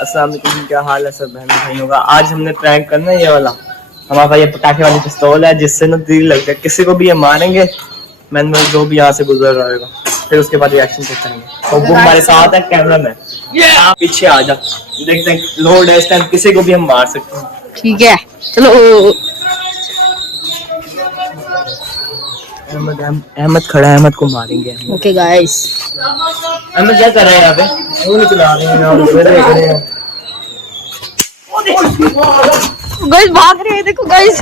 अस्सलाम वालेकुम, क्या हाल है सब बहन भाइयों का। आज हमने प्रैंक करना है ये वाला। हमारे पास ये पटाखे वाली पिस्तौल है जिससे ना तीर लगता है, किसी को भी ये मारेंगे मैनुअल जो भी यहाँ से गुजर रहेगा, फिर उसके बाद रिएक्शन चेक करेंगे। और वो हमारे साथ है कैमरा मैन, आप पीछे आ जा, देखते हैं लोड है इस टाइम, किसी को भी हम मार सकते हैं। ठीक है चलो। अहमद खड़ा है, अहमद को मारेंगे। ओके गाइस, अहमद क्या कर रहे हैं यहाँ पे? फोन चला रहे हैं गाइस, भाग रहे हैं देखो गाइस।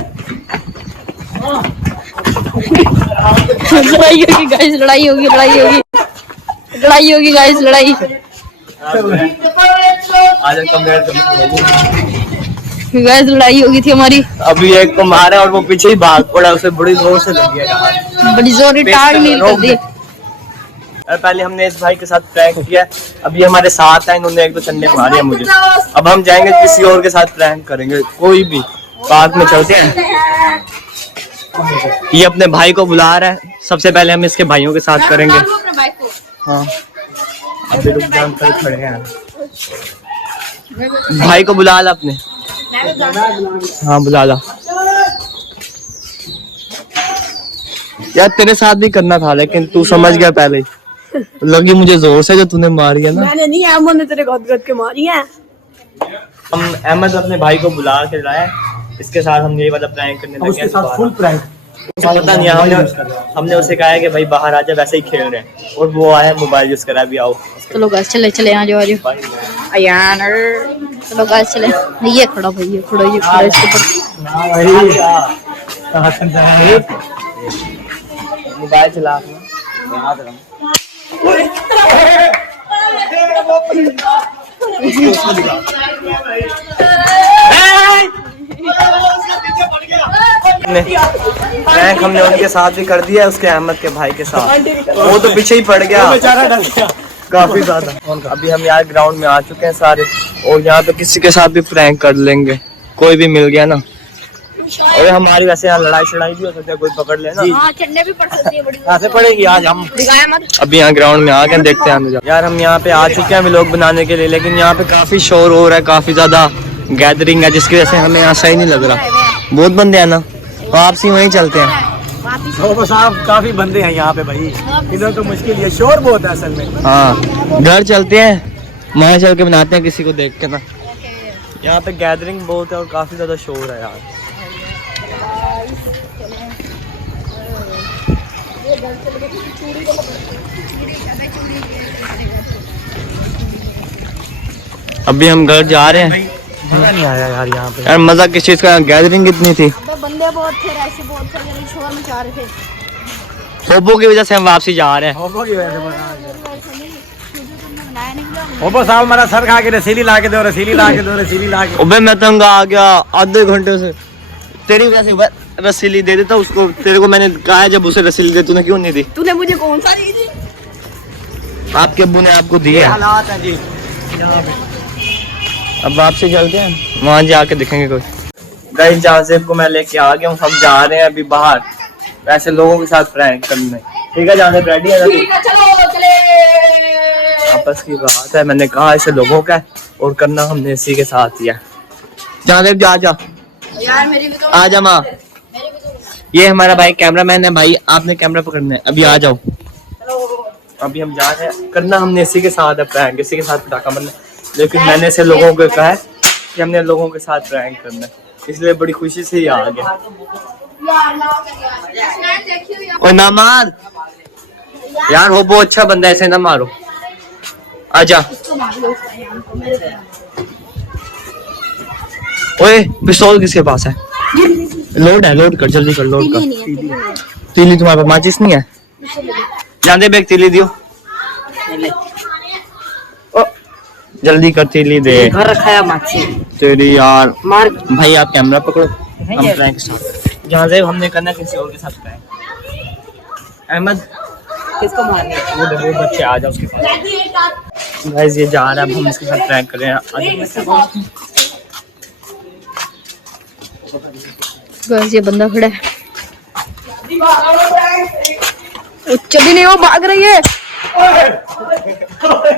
लड़ाई होगी गाइस, लड़ाई होगी, लड़ाई होगी, लड़ाई होगी गाइस, लड़ाई। गाइस लड़ाई होगी थी हमारी। अभी एक को मारा और वो पीछे ही भाग पड़ा, उसे बड़ी जोर से लगी है, बड़ी जोर की टांग नील कर दी। पहले हमने इस भाई के साथ प्रैंक किया, अभी हमारे साथ है, इन्होंने एक दो चंडे मारे हैं मुझे। अब हम जाएंगे किसी और के साथ प्रैंक करेंगे, कोई भी पार्क में चलते हैं। ये अपने भाई को बुला रहा है, सबसे पहले हम इसके भाइयों के साथ करेंगे। हाँ अभी रुक जान कर खड़े हैं, भाई को बुला ला अपने। हाँ बुला ला यार, तेरे साथ भी करना था लेकिन तू समझ गया पहले ही। लगी मुझे जोर से जो तूने मारी है ना। मैंने नहीं, अहमद ने तेरे गद गद के मारी है। हम अहमद अपने भाई को बुला के लाए, इसके साथ हम यही वाला प्रैंक करने लगे हैं। फुल प्रैंक पता नहीं, हमने उसे कहा है कि भाई बाहर आ जा, वैसे ही खेल रहे हैं और वो आया मोबाइल यूज करा। भी आओ चलो गाइस, चले चले आ जाओ, आ जाओ यार। चलो गाइस चले। ये खड़ा भाई, ये खड़ा, ये खड़ा इसके ऊपर। मोबाइल चला प्रैंक हमने उनके साथ भी कर दिया, उसके अहमद के भाई के साथ। वो तो पीछे ही पड़ गया काफी ज्यादा। अभी हम यार ग्राउंड में आ चुके हैं सारे, और यहाँ पे किसी के साथ भी प्रैंक कर लेंगे, कोई भी मिल गया ना। और हमारी वैसे यहाँ लड़ाई शड़ाई भी हो सकती है, कोई पकड़ लेना। हाँ, चढ़ने भी पड़ सकती है, बड़ी यहाँ से पड़ेगी। आज हम अभी यहाँ ग्राउंड में आ गए, देखते हैं यार। हम यहाँ पे आ चुके हैं व्लॉग बनाने के लिए, लेकिन यहाँ पे काफी शोर हो रहा है, काफी ज्यादा गैदरिंग है, जिसकी वजह से हमें यहाँ सही नहीं लग रहा। बहुत बंदे हैं ना, वापसी वहीं चलते हैं। बस आप काफी बंदे हैं यहाँ पे भाई, इधर तो मुश्किल है, शोर बहुत है असल में। हाँ घर चलते हैं, वहाँ चल के बनाते हैं किसी को देख के ना। यहाँ पे गैदरिंग बहुत है और काफी ज्यादा शोर है यार। अभी हम घर जा रहे हैं। मजा नहीं आया यार यहाँ पे। यार मजा किस चीज का, गैदरिंग कितनी थी, बंदे बहुत थे, ऐसे बहुत सारे शोर मचा रहे थे। होबो की वजह से हम वापसी जा रहे हैं। होबो की वजह से होबो साहब हमारा सर खा के रसीली ला के दो, रसीली ला के दो, रसीली ला के। अबे मैं तंग आ गया आधे घंटे से, तेरी वजह से रसीली दे देता उसको। तेरे को मैंने कहा है जब उसे रसीली दे, तूने क्यों नहीं दी? तूने मुझे कौन सा दी थी? आपके अब्बू ने आपको दी है। हालात है जी यहाँ पे। अब वापसी चलते हैं, वहाँ जाके दिखेंगे कोई। गाइस जहाँ से को मैं लेके आ गया हूँ, हम जा रहे हैं अभी बाहर, वैसे लोगों के साथ प्रैंक करने। ठीक है जहाँ से रेडी है, चलो चले। आपस की बात है, मैंने कहा ऐसे लोगों का और करना हमने इसी के साथ ही है। जहाँ से जा जा यार, मेरी भी तो आ जा माँ। ये हमारा भाई कैमरामैन है, भाई आपने कैमरा पकड़ना है, अभी आ जाओ। अभी हम जा रहे हैं, करना हमने इसी के साथ है प्रैंक, इसी के साथ पटाखा बनना। लेकिन मैंने ऐसे लोगों को कहा है कि हमने लोगों के साथ प्रैंक करना है, इसलिए बड़ी खुशी से ही आ गया। और ना मार यार, हो बहुत अच्छा बंदा, ऐसे ना मारो, आजा। ओए पिस्तौल किसके पास है? लोड है, लोड कर, जल्दी कर, लोड कर। तीली तुम्हारे पास माचिस नहीं है? जाने बैग तीली दियो, जल्दी कर, तीली दे। घर रखा है माची तेरी यार। मार भाई आप कैमरा पकड़ो, हम प्रैंक के साथ जहाँ से हमने करना किसी और के साथ प्रैंक। अहमद किसको मारने? वो बच्चे आ जाओ उसके पास। गाइस ये जा रहा है, अब हम इसके साथ प्रैंक कर रहे हैं। गाइस ये बंदा खड़ा है, चली नहीं, वो भाग रही है।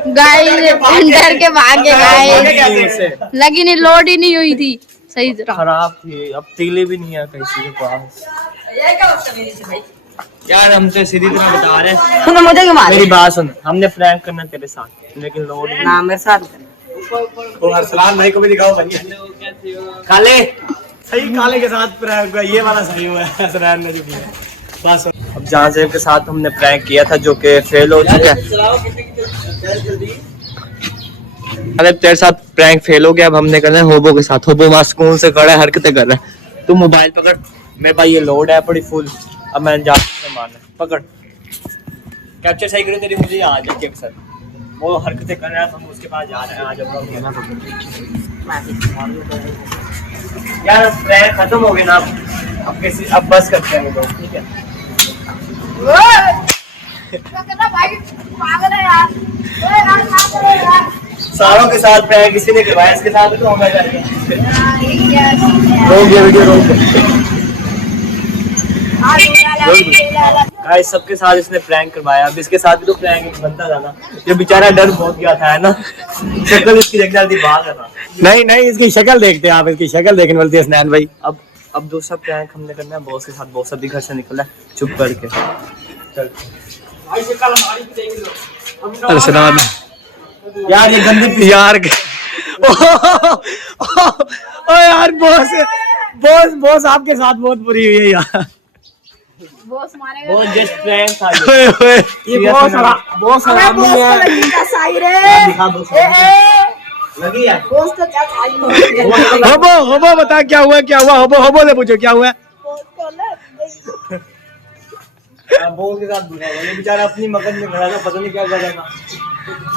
गाइस डर के भागे गाइस, कैसे लगी नहीं, लोड ही नहीं हुई थी सही तरह। खराब थी, अब तीले भी नहीं है किसी के पास। यार हम तो सीधी तरह बता रहे हैं, तूने मुझे क्यों मारा? मेरी बात सुन, हमने प्रैंक करना तेरे साथ, लेकिन लोड ना मेरे साथ वो अरसलान भाई को भी दिखाओ भाई। काले। सही काले के साथ प्रैंक हुआ, ये वाला सही हुआ है अरसलान ने जो किया। बस अब जहाँ से के साथ हमने प्रैंक किया था जो कि फेल हो चुका है। अरे तेरे साथ प्रैंक फेल हो गया, अब हमने करना है होबो के साथ। होबो वहाँ सुकून से खड़ा है, हरकतें कर रहा है। तू मोबाइल पकड़, मेरे पास ये लोड है बड़ी फुल, अब मैंने जाके मारना है। पकड़, कैप्चर सही करो तेरी, मुझे आ जाए के सर वो हरकतें कर रहा है, हम उसके पास जा रहे हैं। आ जाओ यार, प्रैंक खत्म हो गया ना, अब कैसे, अब बस करते हैं लोग, ठीक है। सारों के साथ प्रैंक किसी ने करवाया, इसके साथ भी तो होना चाहिए। रोक दे वीडियो, रोक दे गाइस, सबके साथ इसने प्रैंक करवाया, अब इसके साथ भी तो प्रैंक बनता था ना। ये बेचारा डर बहुत गया था, है ना, शक्ल इसकी देख जल्दी भाग रहा था। नहीं नहीं, इसकी शक्ल देखते हैं आप, इसकी शक्ल देखने वाली थी हसनैन भाई। अब दूसरा प्रैंक हमने करना है बॉस के साथ। बॉस अभी घर से निकला है चुप करके। चल अरसलान यार, ये गंदी यार ओ यार, बॉस बॉस बॉस आपके साथ बहुत बुरी हुई है यार। बॉस मारेगा। वो जस्ट प्रैंक था ये। ओए ओए, ये बहुत हरामी है। दिखा बॉस, लगी है होबो होबो बता क्या हुआ, क्या हुआ? होबो होबो से पूछो क्या हुआ। बॉस के साथ बुरा हुआ, ये बेचारा अपनी मगज में खड़ा था, पता नहीं क्या कर रहा था।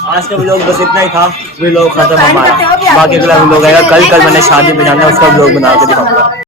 आज का व्लॉग बस इतना ही था, व्लॉग खत्म हमारा। बाकी अगला व्लॉग आएगा कल मैंने शादी में जाना है, उसका व्लॉग बना के दिखाऊंगा।